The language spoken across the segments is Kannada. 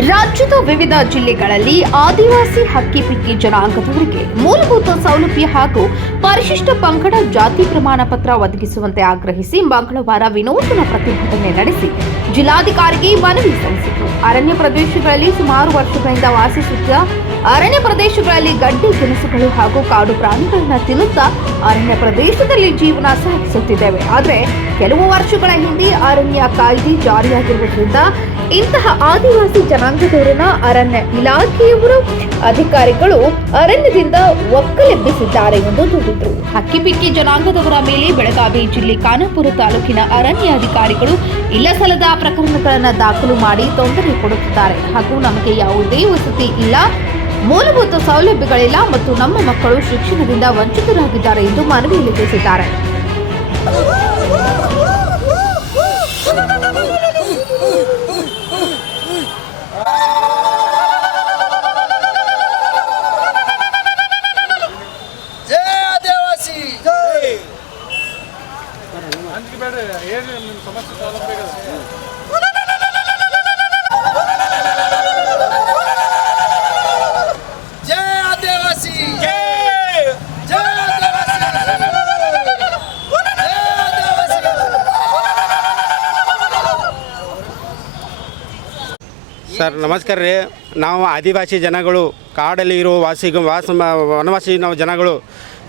ರಾಜ್ಯದ ವಿವಿಧ ಜಿಲ್ಲೆಗಳಲ್ಲಿ ಆದಿವಾಸಿ ಹಕ್ಕಿಪಿಕ್ಕಿ ಜನಾಂಗದವರಿಗೆ ಮೂಲಭೂತ ಸೌಲಭ್ಯ ಹಾಗೂ ಪರಿಶಿಷ್ಟ ಪಂಗಡ ಜಾತಿ ಪ್ರಮಾಣ ಪತ್ರ ಒದಗಿಸುವಂತೆ ಆಗ್ರಹಿಸಿ ಮಂಗಳವಾರ ವಿನೂತನ ಪ್ರತಿಭಟನೆ ನಡೆಸಿ ಜಿಲ್ಲಾಧಿಕಾರಿಗೆ ಮನವಿ ಸಲ್ಲಿಸಿತು. ಅರಣ್ಯ ಪ್ರದೇಶಗಳಲ್ಲಿ ಸುಮಾರು ವರ್ಷಗಳಿಂದ ವಾಸಿಸುತ್ತಿದ್ದ ಅರಣ್ಯ ಪ್ರದೇಶಗಳಲ್ಲಿ ಗಡ್ಡೆ ಗೆಣಸುಗಳು ಹಾಗೂ ಕಾಡು ಪ್ರಾಣಿಗಳನ್ನ ತಿನ್ನುತ್ತಾ ಅರಣ್ಯ ಪ್ರದೇಶದಲ್ಲಿ ಜೀವನ ಸಾಗಿಸುತ್ತಿದ್ದೇವೆ. ಆದರೆ ಕೆಲವು ವರ್ಷಗಳ ಹಿಂದೆ ಅರಣ್ಯ ಕಾಯ್ದೆ ಜಾರಿಯಾಗಿರುವುದರಿಂದ ಇಂತಹ ಆದಿವಾಸಿ ಜನಾಂಗದವರನ್ನ ಅರಣ್ಯ ಇಲಾಖೆಯವರು ಅಧಿಕಾರಿಗಳು ಅರಣ್ಯದಿಂದ ಒಕ್ಕಲೆಬ್ಬಿಸಿದ್ದಾರೆ ಎಂದು ದೂರಿದರು. ಹಕ್ಕಿಪಿಕ್ಕಿ ಜನಾಂಗದವರ ಮೇಲೆ ಬೆಳಗಾವಿ ಜಿಲ್ಲೆ ಖಾನಾಪುರ ತಾಲೂಕಿನ ಅರಣ್ಯ ಅಧಿಕಾರಿಗಳು ಇಲ್ಲಸಲ್ಲದ ಪ್ರಕರಣಗಳನ್ನು ದಾಖಲು ಮಾಡಿ ತೊಂದರೆ ಕೊಡುತ್ತಿದ್ದಾರೆ. ಹಾಗೂ ನಮಗೆ ಯಾವುದೇ ವಸತಿ ಇಲ್ಲ ಮೂಲಭೂತ ಸೌಲಭ್ಯಗಳಿಲ್ಲ ಮತ್ತು ನಮ್ಮ ಮಕ್ಕಳು ಶಿಕ್ಷಣದಿಂದ ವಂಚಿತರಾಗಿದ್ದಾರೆ ಎಂದು ಮನವಿಯಲ್ಲಿ ತಿಳಿಸಿದ್ದಾರೆ. ಜಯ ಆದಿವಾಸಿ! ಜೈ ಅಂಜಿಕೆ ಏನು ನಿಮ್ಮ ಸಮಸ್ಯೆ ಸೌಲಭ್ಯ ಜಯ ಆದಿವಾಸಿ ಜೈ ಜಯ ಆದಿವಾಸಿ ಜಯ ಆದಿವಾಸಿ ಸರ್, ನಮಸ್ಕಾರ ರೀ. ನಾವು ಆದಿವಾಸಿ ಜನಗಳು, ಕಾಡಲ್ಲಿ ಇರೋ ವಾಸಿ ವಾಸ ವನವಾಸಿ ನಾವು ಜನಗಳು,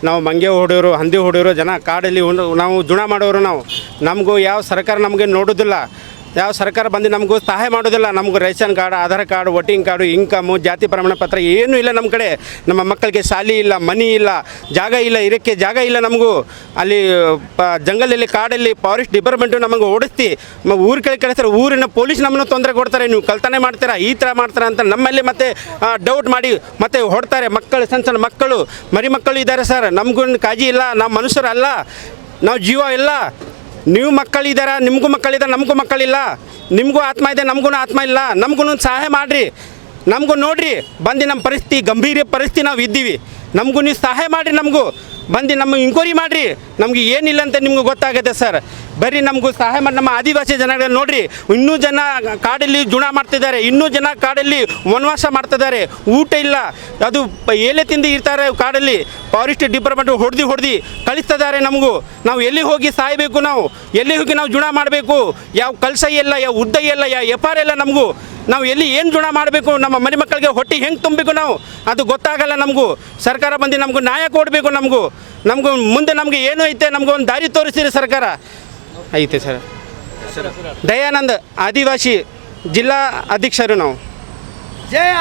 ನಾವು ಮಂಗೆ ಹೊಡೆಯೋರು, ಹಂದಿ ಹೊಡೆಯೋರು ಜನ, ಕಾಡಲ್ಲಿ ನಾವು ಜುಣ ಮಾಡೋರು ನಾವು. ನಮಗೂ ಯಾವ ಸರ್ಕಾರ ನಮಗೆ ನೋಡೋದಿಲ್ಲ. ಯಾವ ಸರ್ಕಾರ ಬಂದು ನಮಗೂ ಸಹಾಯ ಮಾಡೋದಿಲ್ಲ. ನಮಗೂ ration card, Aadhaar card, voting card, income, ಜಾತಿ ಪ್ರಮಾಣ ಪತ್ರ ಏನೂ ಇಲ್ಲ ನಮ್ಮ ಕಡೆ. ನಮ್ಮ ಮಕ್ಕಳಿಗೆ ಶಾಲೆ ಇಲ್ಲ, ಮನಿ ಇಲ್ಲ, ಜಾಗ ಇಲ್ಲ, ಇರೋಕ್ಕೆ ಜಾಗ ಇಲ್ಲ ನಮಗೂ. ಅಲ್ಲಿ, ಪ, ಜಂಗಲಲ್ಲಿ, ಕಾಡಲ್ಲಿ ಫಾರೆಸ್ಟ್ ಡಿಪಾರ್ಟ್ಮೆಂಟು ನಮಗೆ ಓಡಿಸ್ತಿ. ಊರು ಕಡೆ ಕಳಿಸ್ತಾರೆ, ಊರಿನ ಪೊಲೀಸ್ ನಮ್ಮನ್ನು ತೊಂದರೆ ಕೊಡ್ತಾರೆ. ನೀವು ಕಲ್ತನೆ ಮಾಡ್ತೀರಾ, ಈ ಥರ ಮಾಡ್ತಾರೆ ಅಂತ ನಮ್ಮಲ್ಲಿ ಮತ್ತೆ ಡೌಟ್ ಮಾಡಿ ಮತ್ತೆ ಹೊಡ್ತಾರೆ ಮಕ್ಕಳು, ಸಣ್ಣ ಸಣ್ಣ ಮಕ್ಕಳು. ಮರಿ ಮಕ್ಕಳು ಇದ್ದಾರೆ ಸರ್. ನಮಗೂ ಕಾಜಿ ಇಲ್ಲ, ನಾವು ಮನುಷ್ಯರಲ್ಲ. ನಾವು ಜೀವ ಇಲ್ಲ. ನೀವು ಮಕ್ಕಳಿದ್ದಾರ? ನಿಮಗೂ ಮಕ್ಕಳಿದ್ದಾರೆ ನಮಗೂ ಮಕ್ಕಳಿಲ್ಲ. ನಿಮಗೂ ಆತ್ಮ ಇದೆ ನಮಗೂ ಆತ್ಮ ಇಲ್ಲ. ನಮಗೂ ಸಹಾಯ ಮಾಡಿರಿ. ನಮಗೂ ನೋಡ್ರಿ, ಬಂದು ನಮ್ಮ ಪರಿಸ್ಥಿತಿ ಗಂಭೀರ ಪರಿಸ್ಥಿತಿ ನಾವು ಇದ್ದೀವಿ. ನಮಗೂ ನೀವು ಸಹಾಯ ಮಾಡಿರಿ ನಮಗೂ. ಬಂದು ನಮ್ಮ ಇಂಕ್ವೈರಿ ಮಾಡಿರಿ. ನಮ್ಗೆ ಏನಿಲ್ಲ ಅಂತ ನಿಮ್ಗೆ ಗೊತ್ತಾಗುತ್ತೆ ಸರ್. ಬರೀ ನಮಗೂ ಸಹಾಯ ಮಾಡಿ ನಮ್ಮ ಆದಿವಾಸಿ ಜನಗಳನ್ನ ನೋಡಿರಿ. ಇನ್ನೂ ಜನ ಕಾಡಲ್ಲಿ ಜುಣ ಮಾಡ್ತಿದ್ದಾರೆ. ಇನ್ನೂ ಜನ ಕಾಡಲ್ಲಿ ವನವಾಸ ಮಾಡ್ತಿದ್ದಾರೆ. ಊಟ ಇಲ್ಲ. ಅದು ಎಲೆ ತಿಂದು ಇರ್ತಾರೆ ಕಾಡಲ್ಲಿ. ಫಾರೆಸ್ಟ್ ಡಿಪಾರ್ಟ್ಮೆಂಟ್ ಹೊಡೆದು ಹೊಡೆದು ಕಳಿಸ್ತಿದ್ದಾರೆ ನಮಗೂ. ನಾವು ಎಲ್ಲಿ ಹೋಗಿ ಸಾಯಬೇಕು ನಾವು? ಎಲ್ಲಿ ಹೋಗಿ ನಾವು ಜುಣ ಮಾಡಬೇಕು? ಯಾವ ಕಲಸ ಇಲ್ಲ, ಯಾವ ಉದ್ದ ಇಲ್ಲ, ಯಾವ ಎಫಾರ್ ಇಲ್ಲ ನಮಗೂ. ನಾವು ಎಲ್ಲಿ ಏನು ಜುಣ ಮಾಡಬೇಕು? ನಮ್ಮ ಮನೆ ಮಕ್ಕಳಿಗೆ ಹೊಟ್ಟೆ ಹೆಂಗೆ ತುಂಬಬೇಕು ನಾವು? ಅದು ಗೊತ್ತಾಗಲ್ಲ ನಮಗೂ. ಸರ್ಕಾರ ಬಂದು ನಮಗೂ ನ್ಯಾಯ ಕೊಡಬೇಕು ನಮಗೂ. ನಮಗೂ ಮುಂದೆ ನಮಗೆ ಏನು ಐತೆ? ನಮಗೂ ಒಂದು ದಾರಿ ತೋರಿಸ್ತೀರಿ ಸರ್ಕಾರ. ಐತೆ ಸರ್. ದಯಾನಂದ್ ಆದಿವಾಸಿ ಜಿಲ್ಲಾ ಅಧ್ಯಕ್ಷರು ನಾವು. ಜಯ